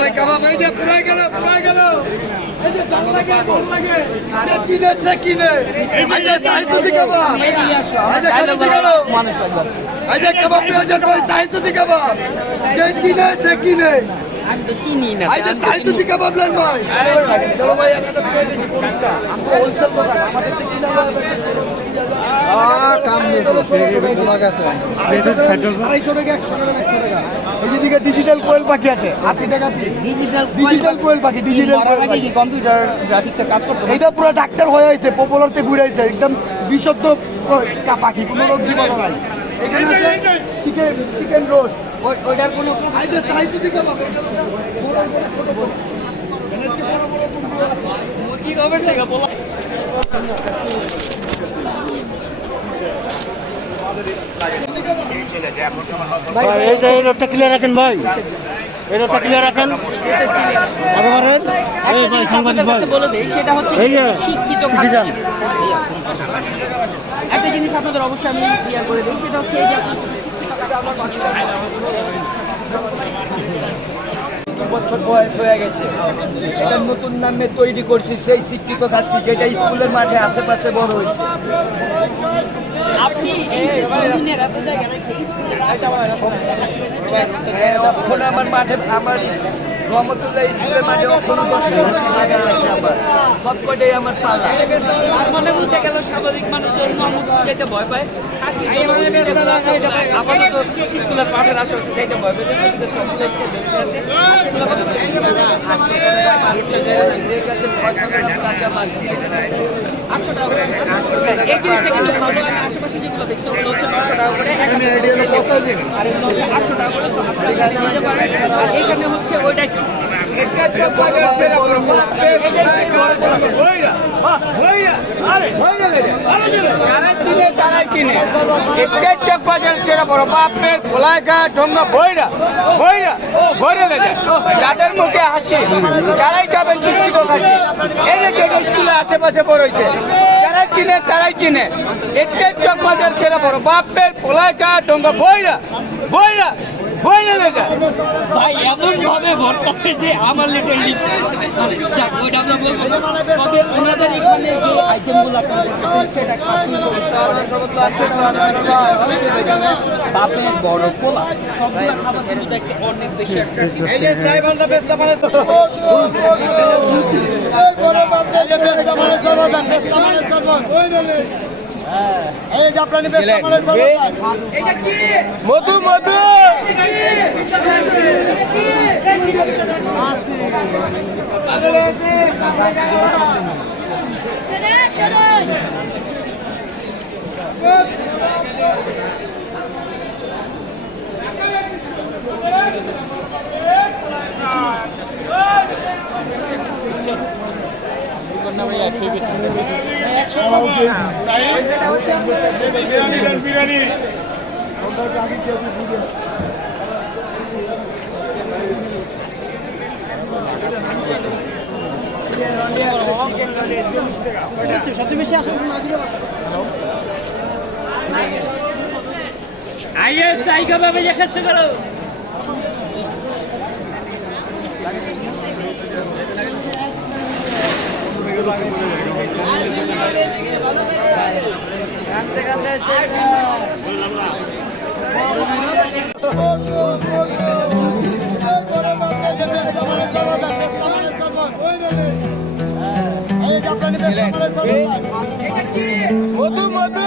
ভাই কাবাব এই যে পুরাই গেল এই যে জাল লাগে বল লাগে চিনেছে কিনে এই যে সাইতুতি কাবাব এই যে কাবাব গেল মানুষ লাগছে এই যে কাবাব পেঁয়াজের ভাই সাইতুতি কাবাব যে চিনেছে কিনে আমি তো চিনি না এই যে সাইতুতি কাবাব লেন ভাই চলো ভাই একটা পেয়ে দেখি পুরস্কার আমরা হোলসেল দোকান আমাদের থেকে কিনা হবে 16 কাম দিয়েছে পেমেন্ট লাগাছে 250 টাকা 100 টাকা 100 টাকা এই যে দিকে ডিজিটাল কোয়েল পাখি আছে 80 টাকা পিস ডিজিটাল কোয়েল পাখি ডিজিটাল কোয়েল পাখি কম্পিউটার গ্রাফিক্সের কাজ করতে এটা পুরো ডাক্তার হয়ে আছে পপুলারতে ঘুরে আছে একদম বিশুদ্ধ পাখি কোনো রোগ জীবাণু নাই এখানে আছে চিকেন রোস্ট ওইটার কোনো এই যে সাইজ দিকে পাবে বড় বড় ছোট বড় এনার্জি বড় বড় মুরগি কবে থেকে বলা ভাই এই রোডটা ক্লিয়ার রাখেন ভাই এই রোডটা ক্লিয়ার রাখেন এই ভাই সাংবাদিক ভাই বলে দেই সেটা হচ্ছে শিক্ষিত একটা জিনিস আপনাদের অবশ্যই আমি ক্লিয়ার করে দিই সেটা হচ্ছে এই যে বছর বয়স হয়ে গেছে এটা নতুন নামে তৈরি করছি সেই শিক্ষিত খাচ্ছি যেটা স্কুলের মাঠে আশেপাশে বড় হয়েছে আপনি দিনের এত জায়গা রেখে স্কুলের এখন আমার মাঠে আমার রহমতুল্লাহ স্কুলের মাঠে এখনো 10 জায়গা আছে আমার সব কটাই আমার পালা আর মনে বুঝে গেল স্বাভাবিক মানুষজন নমুক যেতে ভয় পায় আপাতত স্কুলের পাঠের আশেপাশে যাইতে ভয় পায় এই জিনিসটা কিন্তু ভালো আমি আশেপাশে যেগুলো দেখছি ওগুলো হচ্ছে 900 টাকা করে আর এগুলো হচ্ছে 800 টাকা করে আর এখানে হচ্ছে ওইটাই যাদের মুখে হাসি তারাই খাবেন শিক্ষিত খাসি এই যে স্কুলে আশেপাশে বড় হয়েছে যারা চিনে তারাই কিনে একটাই চক বাজার সেরা বড় বাপের পোলাকা ডোঙ্গা বইরা বইরা ভাই এমন ভাবে ভরতাছে যে আমার লিটারলি যাক ওইটা আমরা বলবো তবে ওনাদের এখানে যে আইটেমগুলো সেটা বাপের বড় পোলা সবগুলো খাবার কিন্তু দেখতে অনেক বেশি অ্যাট্রাক্টিভ এই যে সাইবালটা বেস্তা মানে বড় বাপের বেস্তা মানে সর্বদান বেস্তা মানে সর্বদান ওই রে এই যে আপনারা বেস্তা মানে সর্বদান এটা কি মধু মধু বিরিয়ানি আইএসআই কিভাবে দেখাচ্ছে করো মধু মধু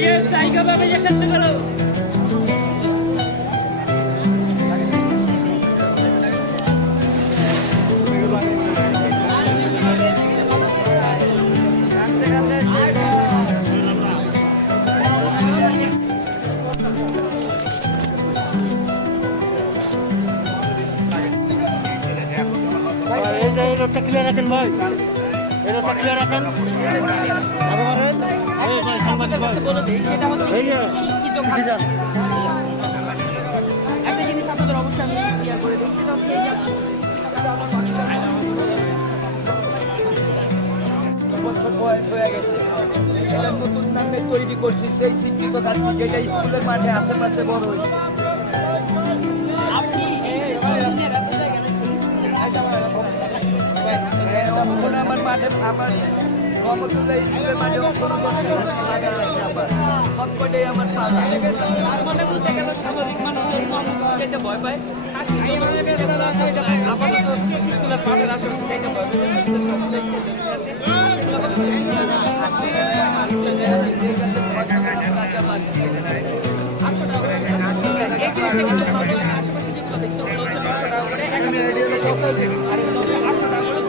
ভাইয়ের সাইকেল ভাবে দেখাচ্ছে কেন? এই রোডটা ক্লিয়ার রাখেন ভাই, এই রোডটা ক্লিয়ার রাখেন। আরো মারেন। এই ভাই সাংবাদিক ভাই বলে দেই সেটা হচ্ছে এই যে শিক্ষিত ডিজাইন। একটা জিনিস আপনাদের অবশ্যই আমি ক্লিয়ার করে দিই, সেটা হচ্ছে এই যে বছর বয়স হয়ে গেছে, এটা নতুন নামে তৈরি করছি সেই শিক্ষিত খাচ্ছি যেটা স্কুলের মাঠে আশেপাশে বড় হয়েছে। আপনি এই দিনের এত জায়গা না এই স্কুলের আমার মাঠে আমার রহমতুল্লাহ স্কুলের মাঠে সবকটাই আমার পালা। তার মানে বুঝে গেল স্বাভাবিক মানুষ এই কর্মসূচি যেতে ভয় পায়। আপাতত স্কুলের মাঠের আশেপাশে যেতে ভয় পায়। এই জিনিসটা কিন্তু আশেপাশে যেগুলো দেখছি ওগুলো হচ্ছে 900 টাকা করে, এখানে আর এগুলো হচ্ছে 800 টাকা করে।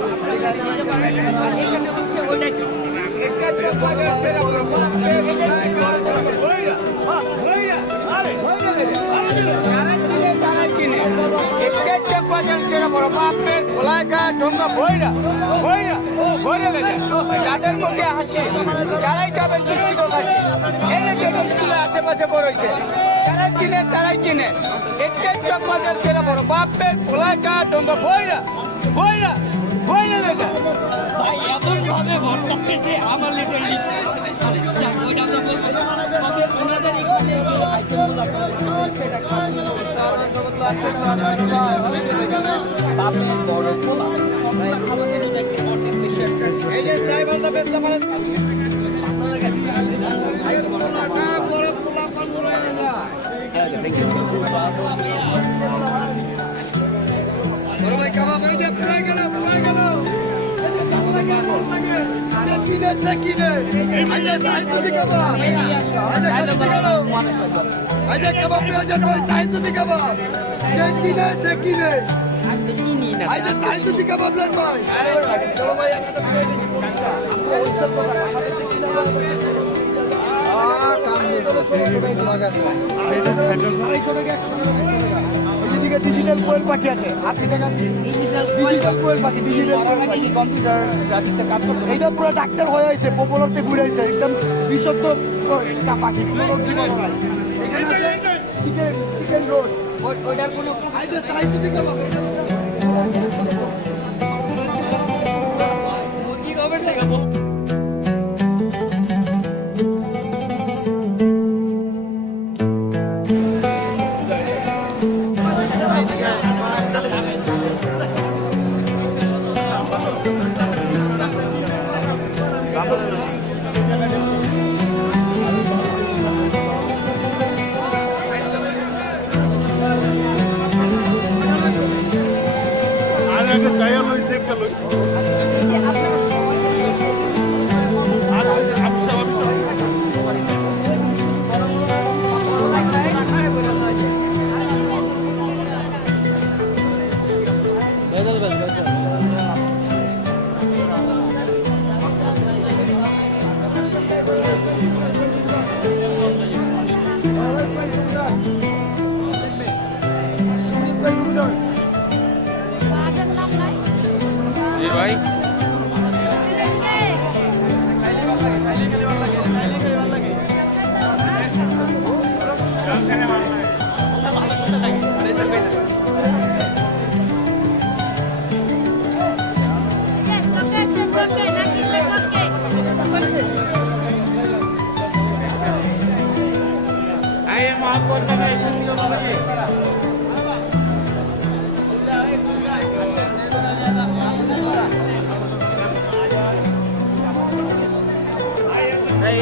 আর এখানে হচ্ছে ওইটা কি যাদের মুখে হাসি তারাই যাবেন শিক্ষিত হাসি। এই যে যেটা স্কুলে আশেপাশে বড় হয়েছে, যারাই চিনে তারাই চিনে। একটাই চক বাজার সেরা বড় বাপের পোলাকা ডোঙ্গা বইরা বইরা বইরা দেখা ভাই এমন ভাবে ভরতেছে যে আমার লিটারলি যাক ওইটা তো বলবো তবে ওনাদের এখানে যে আইটেমগুলো সেটা বাপের বড় পোলা সবসময় ভালো জিনিস দেখতে অনেক বেশি এই যে সাহেব আলাদা ব্যস্ত মানে বড় ভাই কাবাব এই যে পুরাই গেল কিনেছে কিনে আইলে সাইতুতি কাবাব আইলে কিনেছে গেল আইলে কাবাব পেঁয়াজ কই সাইতুতি কাবাব যে কিনেছে কিনে চিনি না আইলে সাইতুতি কাবাব লেন ভাই বড় ভাই একটা পুরাই দেখি কোনটা আমরা হোলসেল দোকান আমাদের থেকে কিনা কাম দিয়েছে 1600 টাকা লাগাছে 250 টাকা 100 টাকা এদিকে ডিজিটাল কোয়েল পাখি আছে 80 টাকা দিন ডিজিটাল কোয়েল পাখি ডিজিটাল কম্পিউটার গ্রাফিক্সের কাজ করতে এইটা পুরো ডাক্তার হয়ে আইছে পপুলারতে ঘুরে আইছে একদম বিশুদ্ধ পাখি কোনো জীবন নাই এখানে আছে চিকেন রোল ওইটার কোনো আইতে সাইজ দিকে পাবে মুরগি কবে থেকে ভাই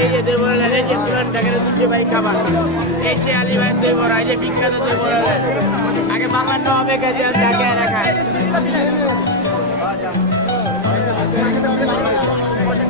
এই যে দেবর লাগে যে পুরান ঢাকার দুধে ভাই খাবার এই সে আলী ভাই দেবর এই যে বিখ্যাত দেবর আগে বাংলার নবে গেছে ঢাকা রাখায় পয়সা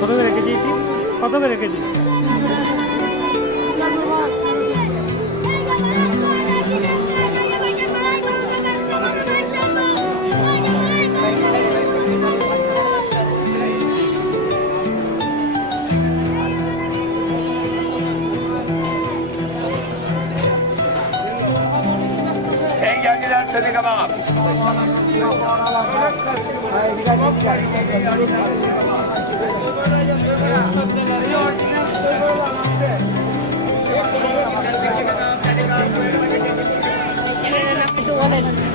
কত করে কেজি এটি? কত করে KG?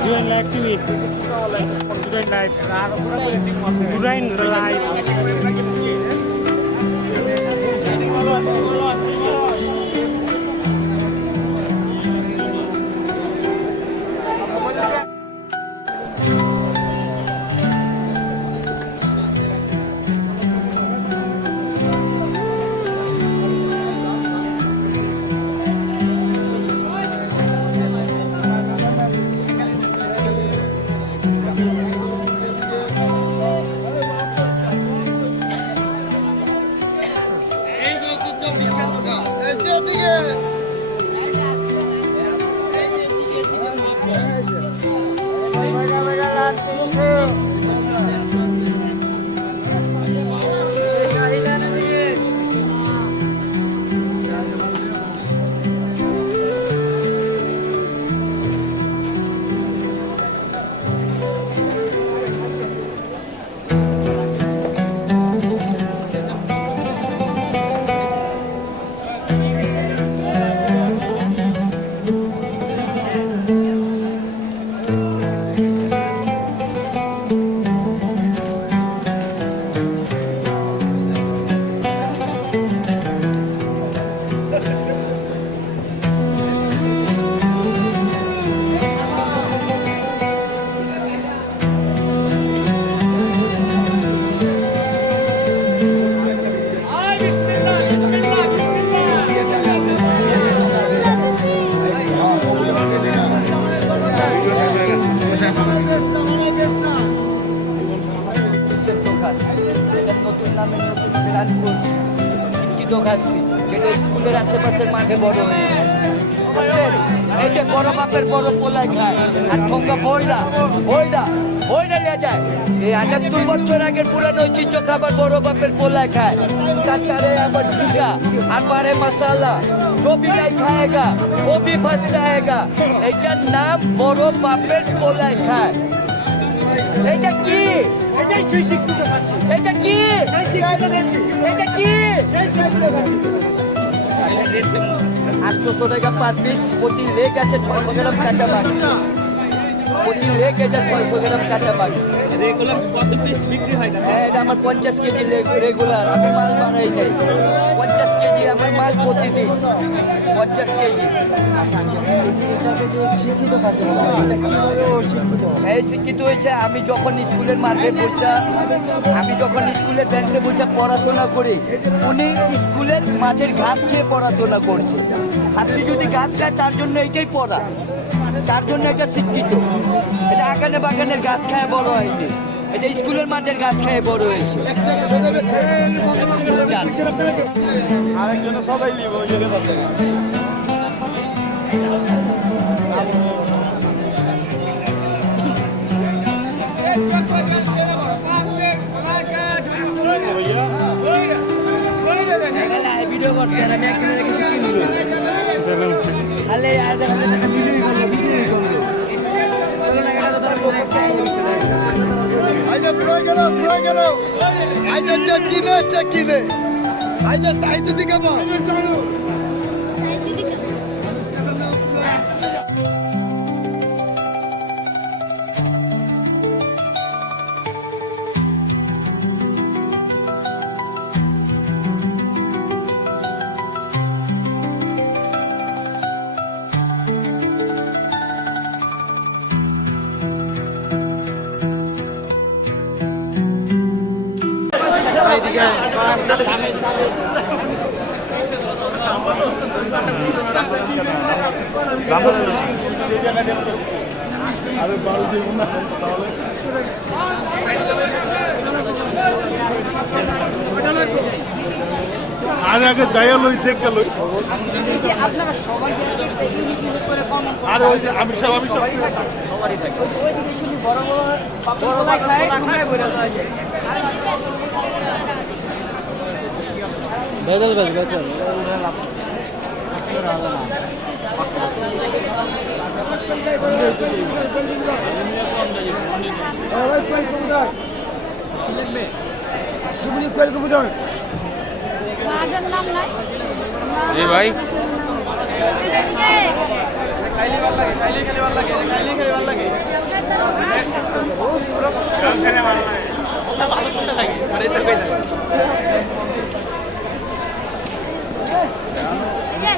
Julian live TV. Julian live. Julian live. খাচ্ছি যেটা স্কুলের আশেপাশের মাঠে বড় হয়েছে এই যে বড় বাপের বড় পোলায় খায় আর ঠোঙ্গা বইলা নিয়ে যায় সেই ৭৮ বছর আগের পুরানো ঐতিহ্য খাবার বড় বাপের পোলায় খায় চারটারে আবার টিকা আর পারে মশালা কবি নাই খায়গা কবি ফাঁসায়গা এইটার নাম বড় বাপের পোলায় খায় এটা কি এটা কি এটা কি ৮০০ টাকা পার পিস প্রতি লেগ আছে ৬০০ গ্রাম কাঁচা মাছ প্রতি লেগ এটা ৬০০ গ্রাম কাঁচা মাছ কত পিস বিক্রি হয়? হ্যাঁ এটা আমার ৫০ কেজি রেগুলার আমি মাল বানাই যাই ৫০ কেজি আমার মাল প্রতিদিন ৫০ কেজি এই শিক্ষিত হয়েছে আমি যখন স্কুলের মাঠে বসে আমি যখন স্কুলের ব্যাংকে বসে পড়াশোনা করি উনি স্কুলের মাঠের ঘাস খেয়ে পড়াশোনা করছে আপনি যদি ঘাস খায় তার জন্য এইটাই পড়া তার জন্য এটা শিক্ষিত এটা আগানে বাগানের গাছ খায় বড় হয়নি এটা স্কুলের মাঠের গাছ খায় বড় হয়েছে আরেকজন সবাই নিব ওই জায়গায় আছে ভিডিও করতে আমি একদিনের কিছু কিনবো তাহলে আইজা পুরো গেল আইজা যা চিনে চা কিনে আইজা তাই তো দিকে বা আর আগে যাইয়া লই দেখে লই এই যে আপনারা সবাই বেশি নিয়ে করে কম আর ওই যে আমি সব ওইদিকে শুধু বড় বড় পাপড় কলাই খায় ঢুকায় বইরা যায় বেদল বেদল শিবলি কোয়েল কবুতর বাহাদুর নাম নাই জি ভাই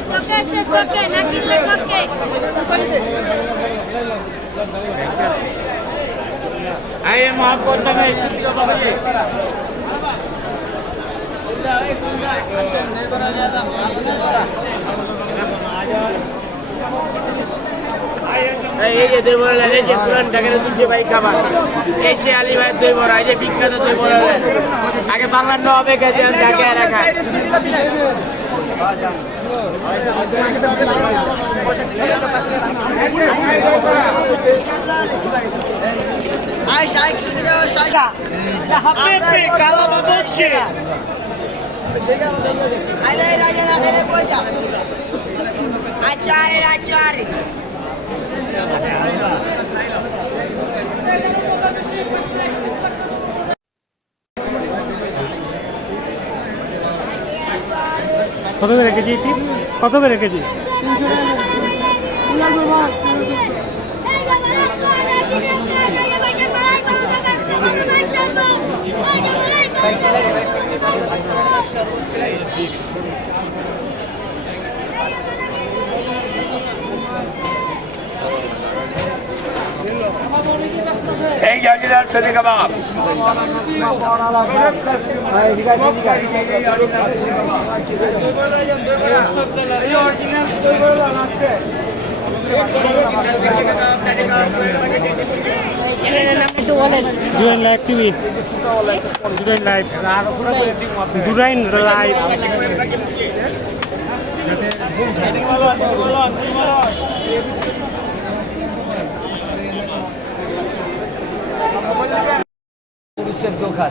চকে সে চকে না কিনলে ঠকে আয়ে মহব্বত নামে শিক্ষিত বাবাজি এই যে দই বড়া এই যে পুরান ঢাকার দিচ্ছে ভাই খাবার এই সে আলী ভাই দই বড়া এই যে বিখ্যাত দই বড়া আগে বাংলার নবাবে গেছে ঢাকা রাখা কত করে কেজি এটি কত করে কেজি এই জাজিরার ছেলে কাবাব Jurain live TV Jurain live Jurain live পুরুষের দোকান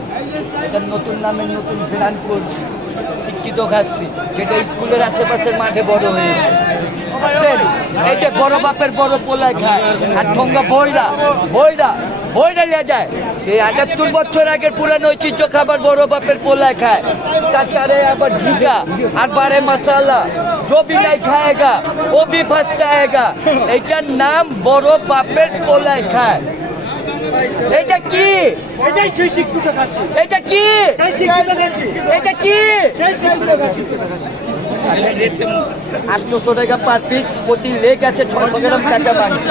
এটা নতুন নামে নতুন ব্র্যান্ড করছি শিক্ষিত খাচ্ছি যেটা স্কুলের আশেপাশের মাঠে বড় হয়েছে বুঝছেন? এই যে বড় বাপের বড় পোলায় খায় আর ঠোঙ্গা বইরা বইরা বইরা লিয়া যায় সেই ৭৮ বছর আগের পুরানো ঐতিহ্য খাবার বড় বাপের পোলায় খায় তারপরে আবার ঢিকা আর বারে মশালা जो भी नहीं खाएगा वो भी फंस जाएगा এইটার নাম বড় বাপের পোলায় খায় এটা কি এটাই সেই শিক্ষিত কাছে এটা কি সেই শিক্ষিত কাছে এটা কি সেই শিক্ষিত কাছে 800 টাকা পার পিস প্রতি লেগ আছে 600 গ্রাম কাঁচা মাংস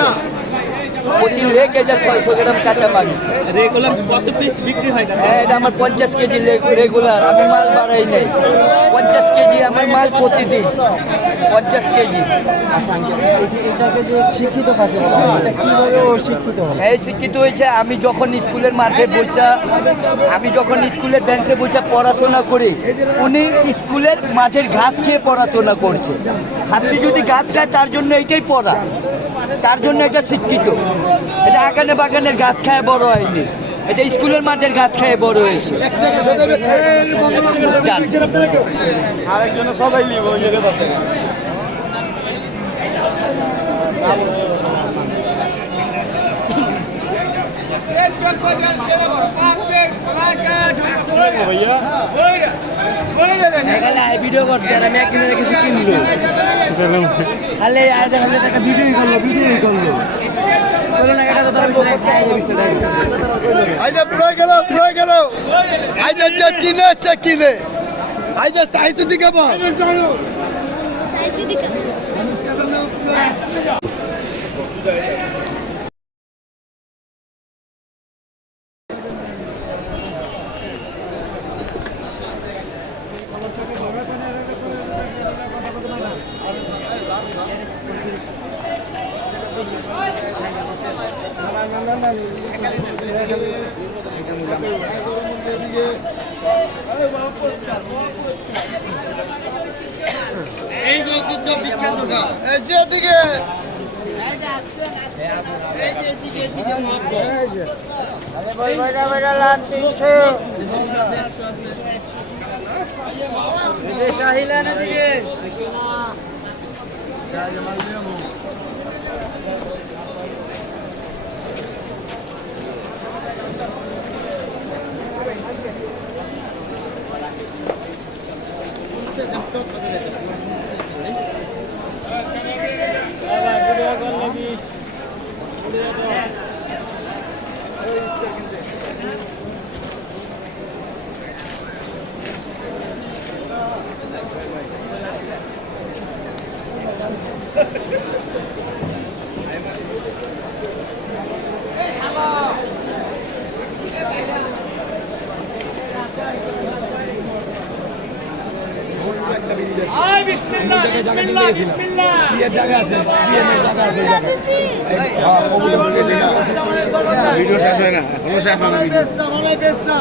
প্রতি লেগ আছে 600 গ্রাম কাঁচা মাংস রেগুলার কত পিস বিক্রি হয় হ্যাঁ এটা আমার 50 কেজি রেগুলার আমি মাল বাড়াই নাই 50 কেজি আমার মাল প্রতিদিন 50 কেজি এটাকে যে শিক্ষিত কাছে এটা কিভাবে ও শিক্ষিত হবে এই শিক্ষিত হয়েছে আমি যখন স্কুলের মাঠে বসা আমি যখন স্কুলের বেঞ্চে বসে পড়াশোনা করি উনি স্কুলের মাঠের ঘাস খেয়ে পড়াশোনা করছে খাসি যদি ঘাস খায় তার জন্য এইটাই পড়া তার জন্য এটা শিক্ষিত এটা আগানে বাগানের ঘাস খায় বড় হয়নি এটা স্কুলের মাঠের ঘাস খায় বড় হয়েছে যান। আরেকজনে সদাই লিব ওই জায়গাতে আছে ভাইয়া ভিডিও করতে আর আমি একদিনের কিছু কিনলো খালি একটা ভিডিও করলো আইজা পুরো গেল আইজা যা চিনে সে কিনে আইজা সাইজ দিকে বল সাইজ দিকে এই যে ঐতিহ্য বিখ্যাত দোকান এই যে এদিকে এই যে এদিকে ভিডিও শেষ হয় না, কোনো শেষ হয় না ভিডিও। বেস্তা